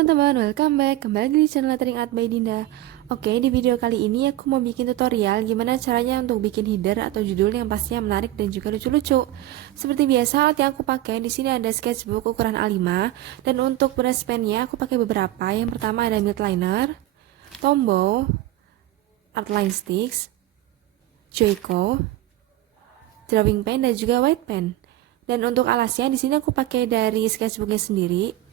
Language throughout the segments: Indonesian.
teman-teman, welcome back. Kembali lagi di channel Lettering Art by Dinda. Oke, di video kali ini aku mau bikin tutorial gimana caranya untuk bikin header atau judul yang pastinya menarik dan juga lucu-lucu. Seperti biasa, alat yang aku pakai di sini ada sketchbook ukuran A5 dan untuk brushpennya aku pakai beberapa. Yang pertama ada mildliner, tombow, artline stix, joyko, drawing pen dan juga white pen. Dan untuk alasnya di sini aku pakai dari sketchbooknya sendiri.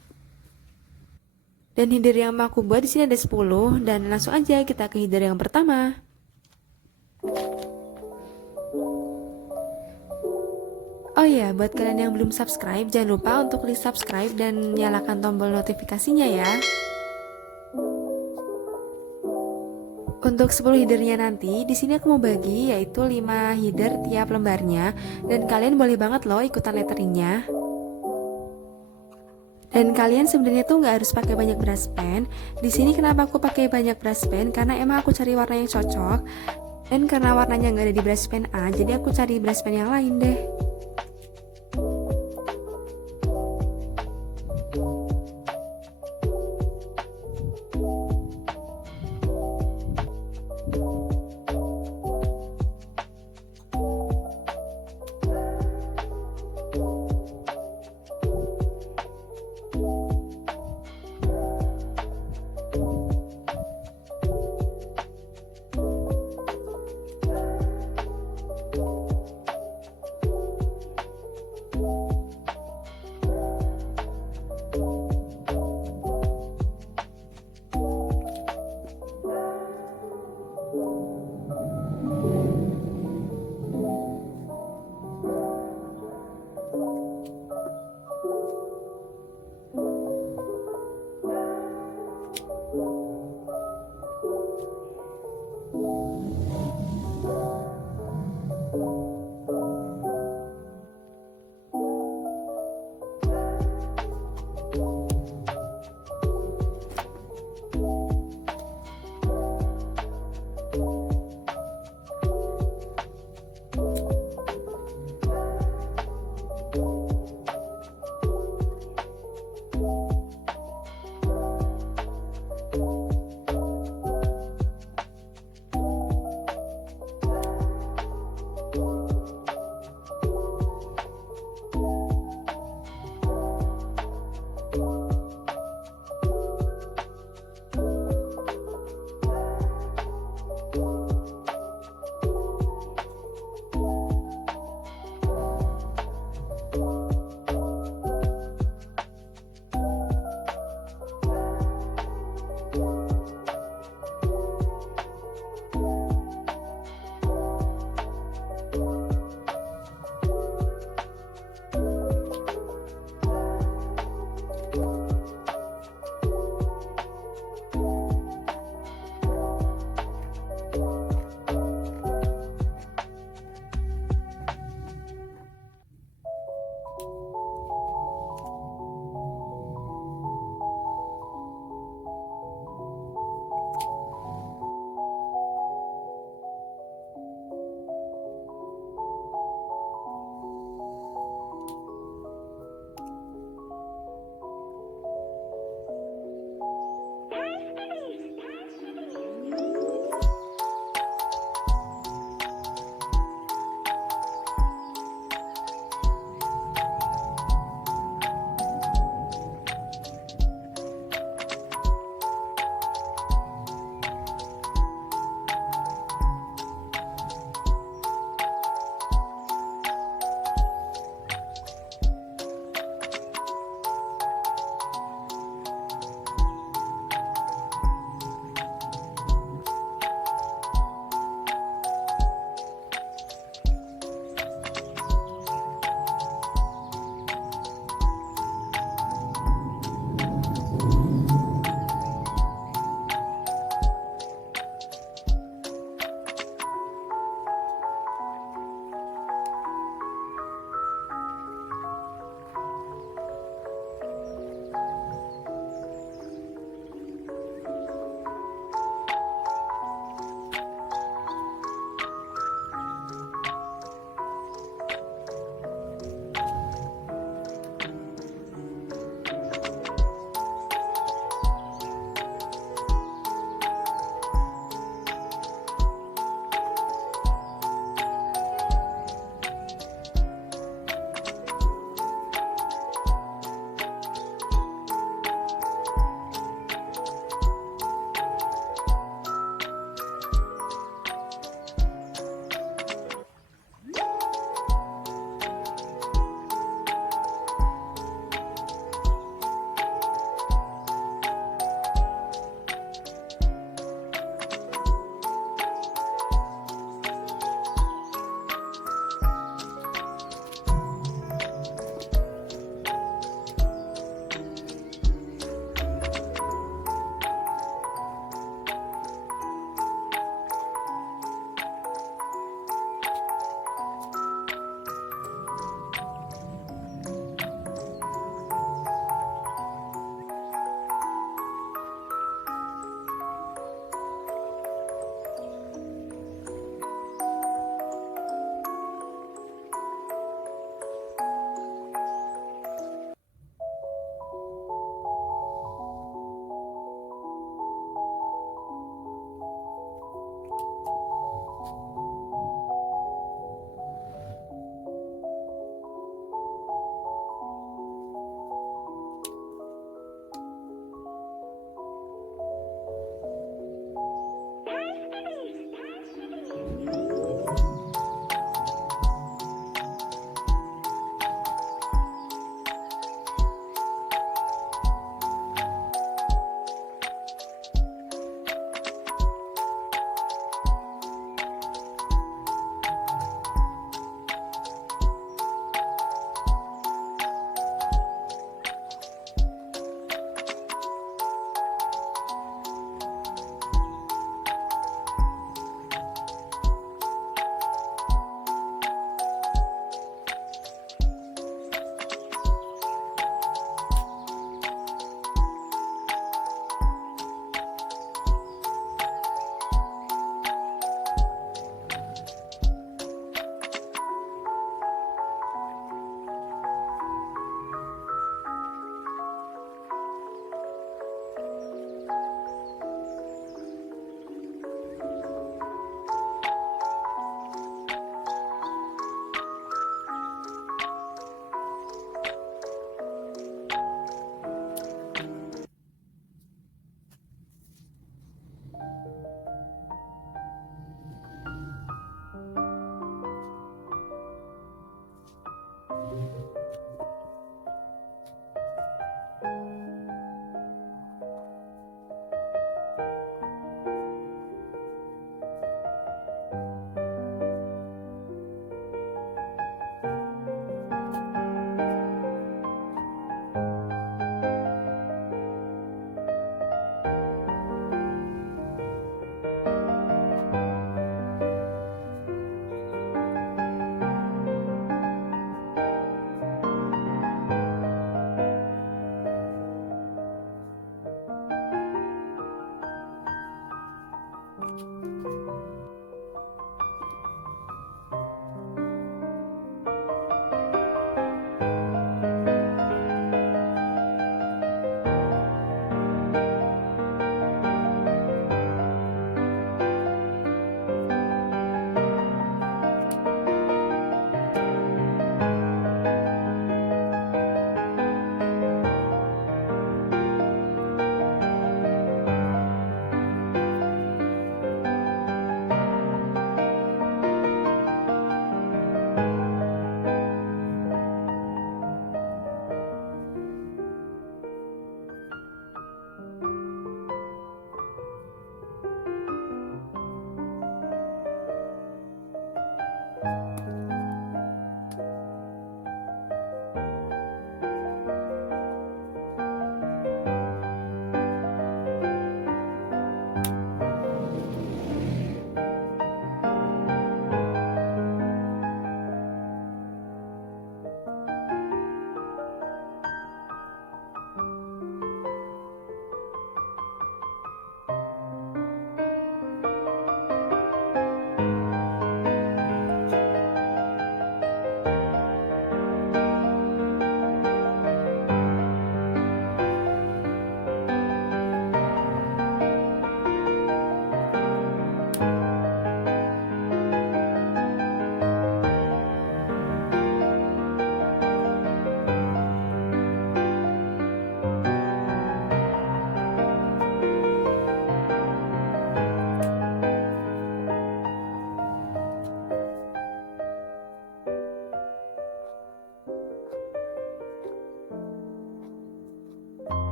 Dan header yang mau aku buat di sini ada 10 dan langsung aja kita ke header yang pertama. Oh ya, buat kalian yang belum subscribe, jangan lupa untuk klik subscribe dan nyalakan tombol notifikasinya ya. Untuk 10 headernya nanti, di sini aku mau bagi yaitu 5 header tiap lembarnya dan kalian boleh banget loh ikutan letteringnya. Dan kalian sebenarnya tuh nggak harus pakai banyak brushpen. Di sini kenapa aku pakai banyak brushpen? Karena emang aku cari warna yang cocok. Dan karena warnanya nggak ada di brushpen A, jadi aku cari brushpen yang lain deh.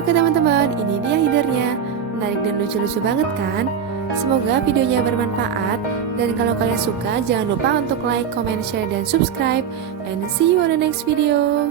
Oke teman-teman, ini dia headernya. Menarik dan lucu-lucu banget kan? Semoga videonya bermanfaat. Dan kalau kalian suka, jangan lupa untuk like, comment, share, dan subscribe. And see you on the next video.